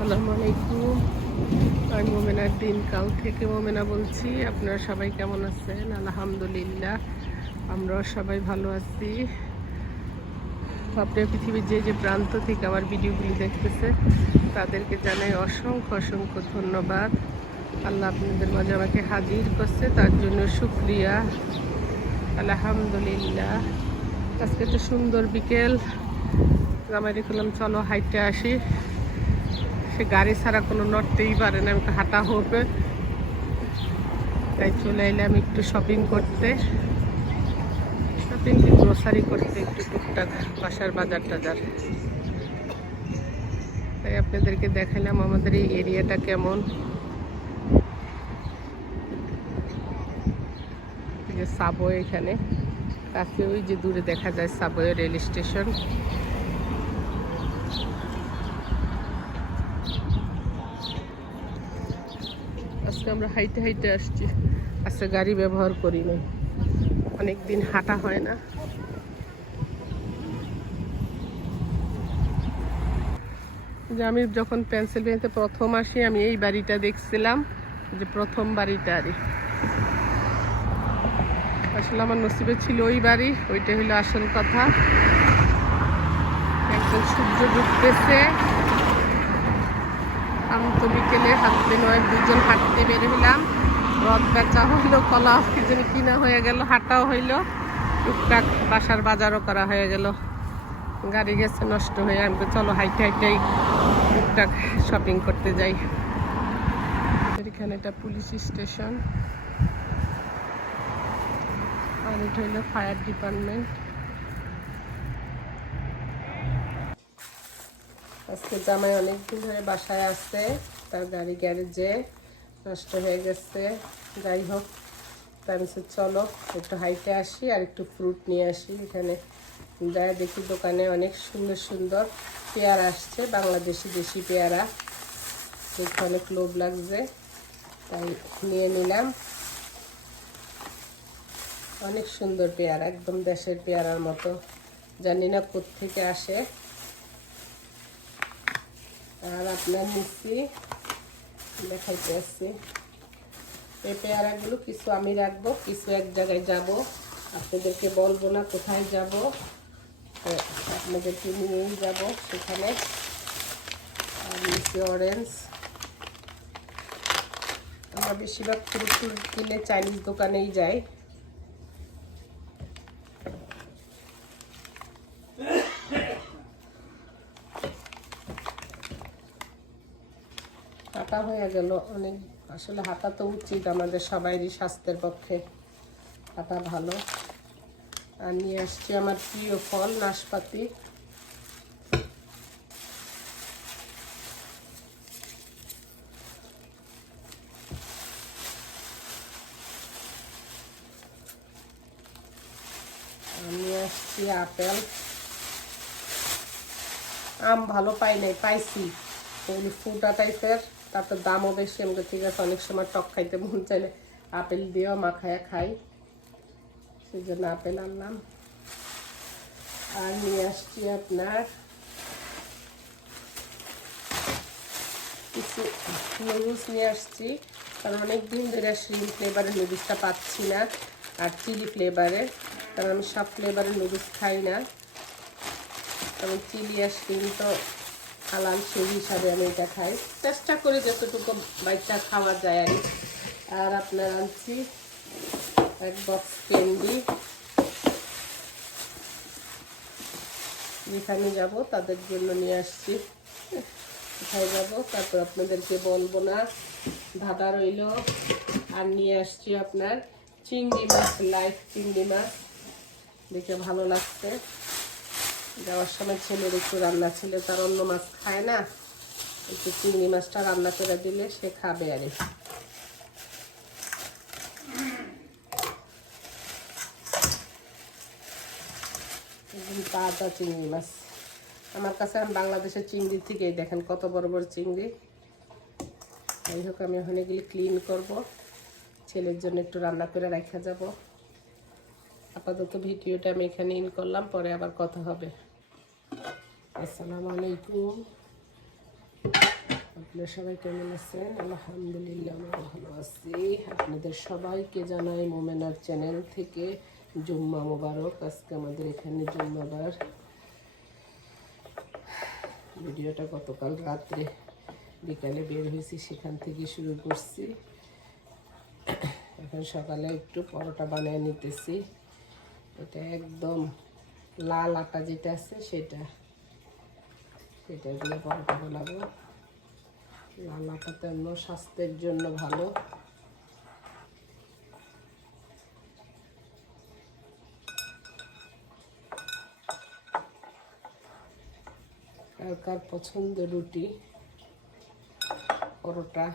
আসসালামু আলাইকুম আমি মোমেনার দিন কাল থেকে মোমেনা বলছি। আপনারা সবাই কেমন আছেন? আলহামদুলিল্লাহ, আমরাও সবাই ভালো আছি। আপনার পৃথিবীর যে যে প্রান্ত থেকে আমার ভিডিওগুলি দেখতেছে, তাদেরকে জানাই অসংখ্য অসংখ্য ধন্যবাদ। আল্লাহ আপনাদের মাঝে আমাকে হাজির করছে, তার জন্য শুক্রিয়া। আলহামদুলিল্লাহ। আজকে তো সুন্দর বিকেল। জামাই দেখলাম চলো হাইটে আসি। সে গাড়ি ছাড়া কোনো নড়তেই পারে না আমাকে হাঁটা হবে। তাই চলে এলাম একটু শপিং করতে। শপিং গ্রোসারি করতে একটু টুকটাক, বাসার বাজার টাজার। তাই আপনাদেরকে দেখালাম আমাদের এই এরিয়াটা কেমন। যে সাবওয়ে এখানে। কাছে ওই যে দূরে দেখা যায় সাবওয়ে রেল স্টেশন। আমরা হাইটে হাইতে আসছি। আজকে গাড়ি ব্যবহার করি না অনেক দিন হাঁটা হয় না। যে আমি যখন পেন্সিলভেনিয়াতে প্রথম আসি, আমি এই বাড়িটা দেখছিলাম যে প্রথম বাড়িটা আরই আসলে আমার নসিবে ছিল ওই বাড়ি, ওইটা হলো আসল কথা। একদম সূর্য ডুবতেছে। আমি তো বিকেলে হাঁটতে নয়, দুজন হাঁটতে বের হইলাম। রথ বেচা হইল, কলা কি যেন কিনা হয়ে গেল, হাঁটাও হইল। টুকটাক বাসার বাজারও করা হয়ে গেল। গাড়ি গেছে, নষ্ট হয়ে আমি চলো হাইটে হাইটেই টুকটাক শপিং করতে যাই। এখানে এটা পুলিশ স্টেশন। আর এটা হইল ফায়ার ডিপার্টমেন্ট আজকে জামাই অনেকদিন ধরে বাসায় আসছে তার গাড়ি গ্যারেজে, নষ্ট হয়ে গেছে। যাই হোক তার চলো, একটু হাইটে আসি আর একটু ফ্রুট নিয়ে আসি এখানে। যাই দেখি দোকানে অনেক সুন্দর সুন্দর পেয়ারা আসছে, বাংলাদেশি দেশি পেয়ারা। দেখে অনেক লোভ লাগছে, তাই নিয়ে নিলাম। অনেক সুন্দর পেয়ারা, একদম দেশের পেয়ারার মতো। জানি না কোত্থেকে আসে। আর আপনার নিচ্ছি দেখাইতে আসছি। এই পেয়ারাগুলো কিছু আমি রাখব, কিছু এক জায়গায় যাব। আপনাদেরকে বলব না কোথায় যাব। আপনাদেরকে নিয়েই যাব সেখানে। আর নিচ্ছি অরেঞ্জ আমরা বেশিরভাগ ফ্রুট ট্রুট কিনে চাইনিজ দোকানেই যাই। হাঁটা হয়ে গেল। অনেক, আসলে হাঁটা তো উচিত আমাদের সবাইরই স্বাস্থ্যের পক্ষে। হাঁটা ভালো। আর নিয়ে আসছি আমার প্রিয় ফল, নাশপাতি। নিয়ে আসছি আপেল। আম ভালো পাই নাই, পাইছি। ফুটা টাইপের। তারপর দামও বেশি আমাকে ঠিক আছে, অনেক সময় টক খাইতে মন চাইলে আপেল দিয়েও মাখায়া খাই। সেই জন্য আপেল আনলাম। আর নিয়ে আসছি আপনার কিছু নুডলস নিয়ে আসছি। কারণ অনেক দিন ধরে শ্রিম ফ্লেভারের নুডলসটা পাচ্ছি না, আর চিলি ফ্লেভারের কারণ আমি সব ফ্লেভারের নুডলস খাই না। কারণ চিলি আর শ্রিম তো হালাল সেই হিসাবে আমি এটা খাই। চেষ্টা করি যতটুকু বাইকটা খাওয়া যায় আর আর আপনার আনছি এক বক্স ক্যান্ডি যেখানে যাব তাদের জন্য নিয়ে আসছি। কোথায় যাব তারপর আপনাদেরকে বলব না। ধাঁধা রইল। আর নিয়ে আসছি আপনার চিংড়ি মাছ লাইফ চিংড়ি মাছ। দেখে ভালো লাগছে। যাওয়ার সময় ছেলের একটু রান্না ছিল, তার অন্য মাছ খায় না। একটু চিংড়ি মাছটা রান্না করে দিলে সে খাবে আর। তাজা চিংড়ি মাছ। আমার কাছে আমি বাংলাদেশের চিংড়ি থেকেই দেখেন কত বড় বড় চিংড়ি। যাই হোক, আমি ওখানে গেলে ক্লিন করব। ছেলের জন্য একটু রান্না করে রাখা যাব। আপাতত ভিডিওটা আমি এখানে ইন করলাম, পরে আবার কথা হবে। আসসালামু আলাইকুম। আপনারা সবাই কেমন আছেন? আলহামদুলিল্লাহ, আমরা ভালো আছি। আপনাদের সবাইকে জানাই মোমেনার চ্যানেল থেকে জুম্মা মোবারক। আজকে আমাদের এখানে জুম্মাবার ভিডিওটা গতকাল রাত্রে বিকালে বের হয়েছি, সেখান থেকে শুরু করছি। এখন সকালে একটু পরোটা বানিয়ে নিতেছি। এটা একদম লাল আটা যেটা আছে, সেটা সেটা দিয়ে পরোটা বানাবো আটাটা অন্য স্বাস্থ্যের জন্য ভালো। কার পছন্দ রুটি পরোটা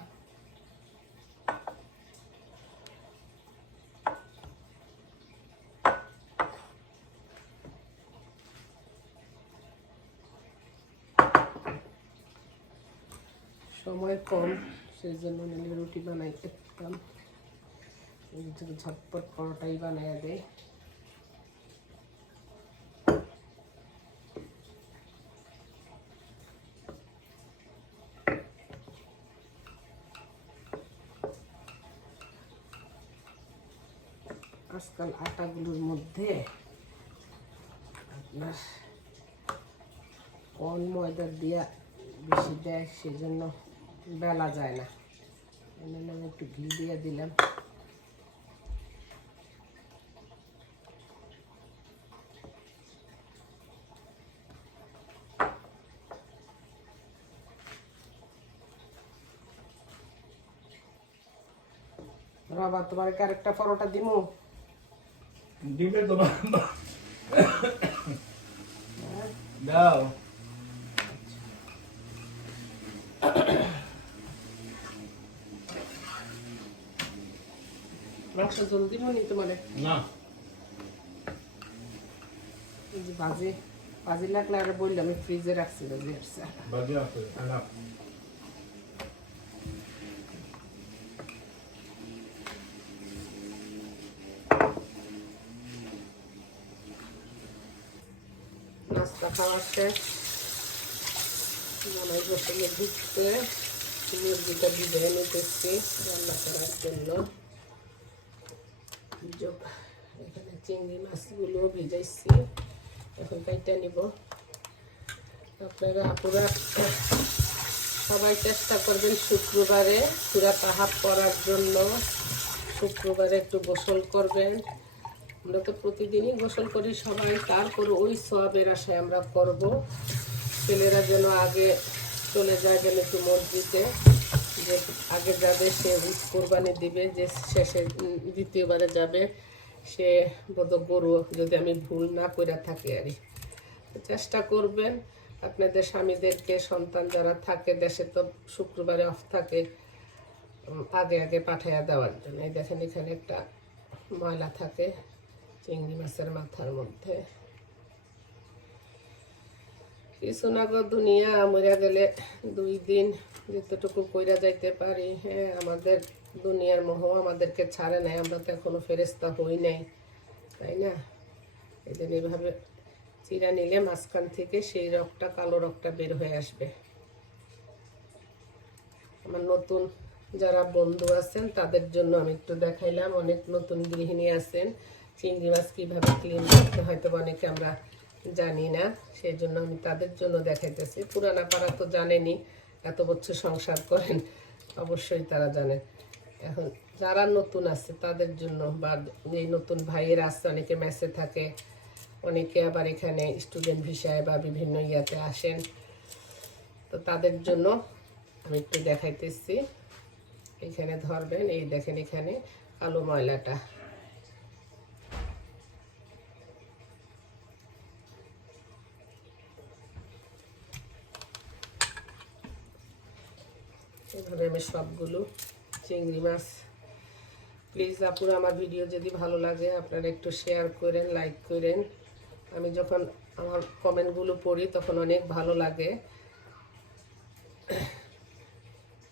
সময় কম, সেই জন্য নিলে রুটি এই যে ঝটপট পরোটাই বানায় দেয়। আজকাল আটাগুলোর মধ্যে আপনার কম ময়দা দিয়া বেশি দেয়, সেজন্য বেলা যায় না। একটু ঘি দিয়ে দিলাম। বাবা তোমার আরেকটা পরোটা দিমু? দিবে তো। দাও। মাংস জল দিব নি। তোমার না বাজে বাজে লাগলে আর বললাম আমি ফ্রিজে রাখছি বাজে আসছে। বাজে আছে না। নাস্তা খাওয়া শেষ। মনে হয় ঢুকতে মুরগিটা ভিজিয়ে নিতেছি রান্না করার জন্য। যোগ এখানে চিংড়ি মাছগুলো ভিজাইছি এখন কাইটা নিব আপনারা আপুরা সবাই চেষ্টা করবেন শুক্রবারে পুরা তাহাব করার জন্য শুক্রবারে একটু গোসল করবেন আমরা তো প্রতিদিনই গোসল করি সবাই তারপর ওই সবের আশায় আমরা করব ছেলেরা যেন আগে চলে যায় যেন একটু মসজিদে যে আগে যাবে, সে কোরবানি দিবে, যে শেষে দ্বিতীয়বারে যাবে, সে বোধ গরু যদি আমি ভুল না করে থাকি আর। চেষ্টা করবেন আপনাদের স্বামীদেরকে, সন্তান যারা থাকে, দেশে তো শুক্রবারে অফ থাকে আগে আগে পাঠাইয়া দেওয়ার জন্য এই দেখেন এখানে একটা ময়লা থাকে চিংড়ি মাছের মাথার মধ্যে কিছু না গো দুনিয়া মরিয়া গেলে দুই দিন যতটুকু কইরা যাইতে পারি হ্যাঁ আমাদের দুনিয়ার মোহ আমাদেরকে ছাড়ে নাই, আমরা তো এখনও ফেরেস্তা হই নাই, তাই না? এই জন্য এইভাবে চিরা নিলে মাঝখান থেকে সেই রকটা কালো রকটা বের হয়ে আসবে। আমার নতুন যারা বন্ধু আছেন, তাদের জন্য আমি একটু দেখাইলাম, অনেক নতুন গৃহিণী আছেন, চিংড়ি মাছ কীভাবে ক্লিন করতে হয়তো অনেকে আমরা জানি না সেই জন্য আমি তাদের জন্য দেখাইতেছি। পুরানা পাড়া তো জানেনি, এত বছর সংসার করেন, অবশ্যই তারা জানেন এখন যারা নতুন আছে তাদের জন্য, বা এই নতুন ভাইয়ের আসছে, অনেকে মেসে থাকে, অনেকে আবার এখানে স্টুডেন্ট ভিসায় বা বিভিন্ন ইয়াতে আসেন, তো তাদের জন্য আমি একটু দেখাইতেছি। এখানে ধরবেন, এই দেখেন এখানে কালো ময়লাটা। এভাবে আমি সবগুলো চিংড়ি মাছ। প্লিজ আপুরা আমার ভিডিও যদি ভালো লাগে, আপনারা একটু শেয়ার করেন লাইক করেন। আমি যখন আমার কমেন্টগুলো পড়ি, তখন অনেক ভালো লাগে।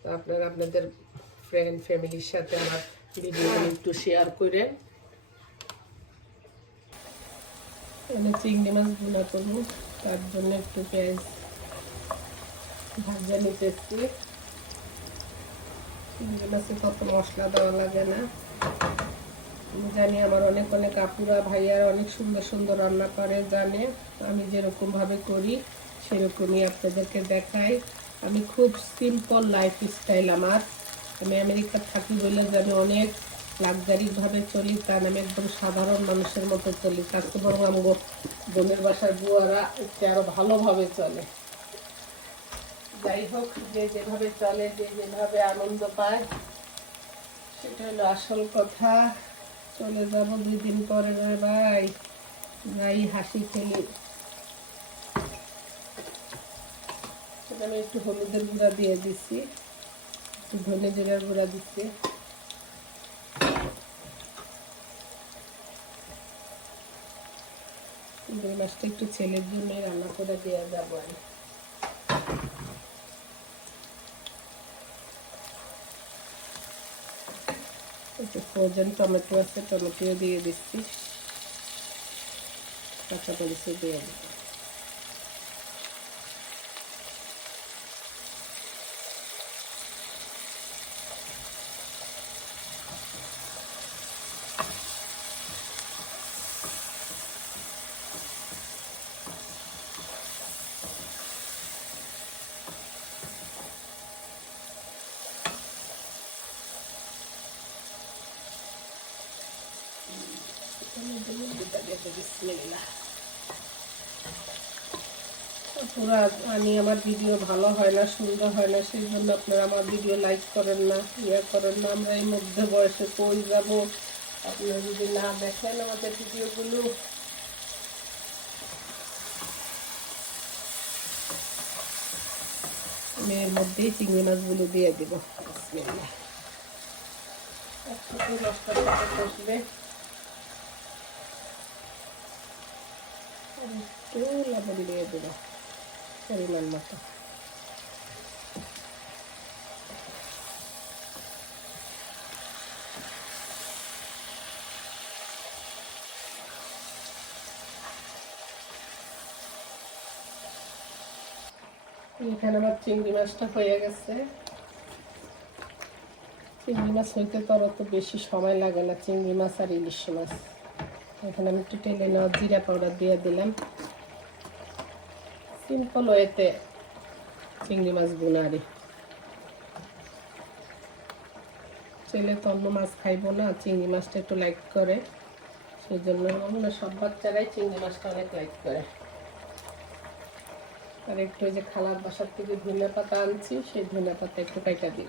তো আপনারা আপনাদের ফ্রেন্ড ফ্যামিলির সাথে আমার ভিডিও একটু শেয়ার করেন। এখানে চিংড়ি মাছগুলা করব, তার জন্য একটু পেঁয়াজ ভাজা নিতেছি চিংড়ি কত মশলা দেওয়া লাগে না। জানি আমার অনেক অনেক আপুরা, ভাইয়ারা অনেক সুন্দর সুন্দর রান্না করে, জানে। আমি যেরকম ভাবে করি, সেরকমই আপনাদেরকে দেখাই। আমি খুব সিম্পল লাইফ স্টাইল আমার। আমি আমেরিকা থাকি বলে যে অনেক লাক্সারিকভাবে চলি কারণ আমি একদম সাধারণ মানুষের মতো চলি। তার তো বোনের বাসার বুয়ারা একটু আরও ভালোভাবে চলে। যাই হোক, যে যেভাবে চলে, যে যেভাবে আনন্দ পায়, সেটা হলো আসল কথা। চলে যাব দুই দিন পরে রে ভাই যাই হাসি খেলি। আমি একটু হলুদের গুঁড়া দিয়ে দিচ্ছি একটু ধনে জিরার গুঁড়া দিচ্ছি। মাছটা একটু ছেলের জন্য রান্না করে দেওয়া যাব আর একটু ফ্রোজেন টমেটো আছে টমেটো দিয়ে দিচ্ছি। কাঁচা মরিচও দিয়ে দিচ্ছি। পুরা আমি আমার ভিডিও ভালো হয় না, সুন্দর হয় না, সেই জন্য আপনারা আমার ভিডিও লাইক করেন না ইয়ে করেন না। আমরা এই মধ্যে বয়সে কই যাব? আপনারা যদি না দেখেন আমাদের ভিডিওগুলো। আমি এর মধ্যেই চিংড়ি মাছগুলো দিয়ে দিব। একটু একটু লবণ দিয়ে দেব। পরিমাণ মতো। এখানে আমার চিংড়ি মাছটা হয়ে গেছে। চিংড়ি মাছ হইতে তো অত বেশি সময় লাগে না, চিংড়ি মাছ আর ইলিশ মাছ। এখানে আমি একটু টেলে নেওয়া জিরা পাউডার দিয়ে দিলাম। সিম্পল ওয়েতে চিংড়ি মাছ বুনারি। ছেলে তো অন্য মাছ খাইবো না, চিংড়ি মাছটা একটু লাইক করে। সেই জন্য মনে সব বাচ্চারাই চিংড়ি মাছটা অনেক লাইক করে। আর একটু ওই যে খালার বাসার থেকে ধনে পাতা আনছি, সেই ধনে পাতা একটু কাইটা দিই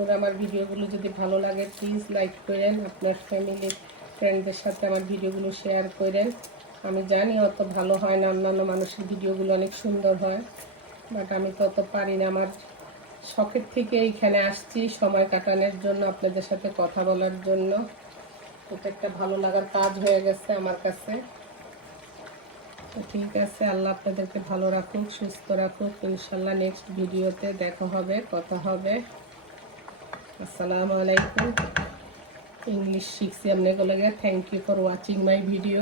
আপনারা আমার ভিডিওগুলো যদি ভালো লাগে প্লিজ লাইক করেন, আপনার ফ্যামিলি ফ্রেন্ডদের সাথে আমার ভিডিওগুলো শেয়ার করেন। আমি জানি অত ভালো হয় না, অন্যান্য মানুষের ভিডিওগুলো অনেক সুন্দর হয় বাট আমি তো অত পারি না। আমার শখের থেকে এইখানে আসছি, সময় কাটানোর জন্য, আপনাদের সাথে কথা বলার জন্য। এটা একটা ভালো লাগার কাজ হয়ে গেছে আমার কাছে। তো ঠিক আছে, আল্লাহ আপনাদেরকে ভালো রাখুক, সুস্থ রাখুক। ইনশাল্লাহ নেক্সট ভিডিওতে দেখা হবে, কথা হবে। আসসালামু আলাইকুম ইংলিশ শিখছি আপনাকে লাগে thank you for watching my video